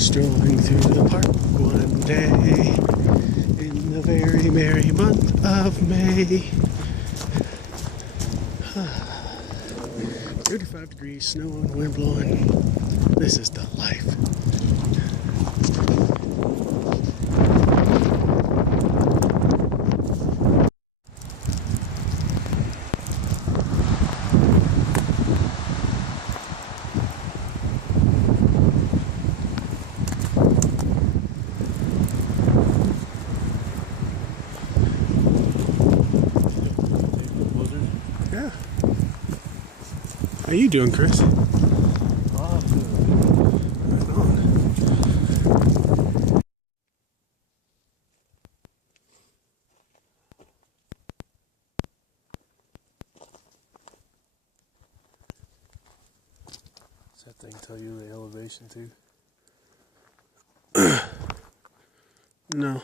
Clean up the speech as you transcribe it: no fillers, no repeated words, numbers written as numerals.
was strolling through the park one day in the very merry month of May. 35 degrees, snow and wind blowing. This is the life. Yeah. How you doing, Chris? Right on. Does that thing tell you the elevation too? No.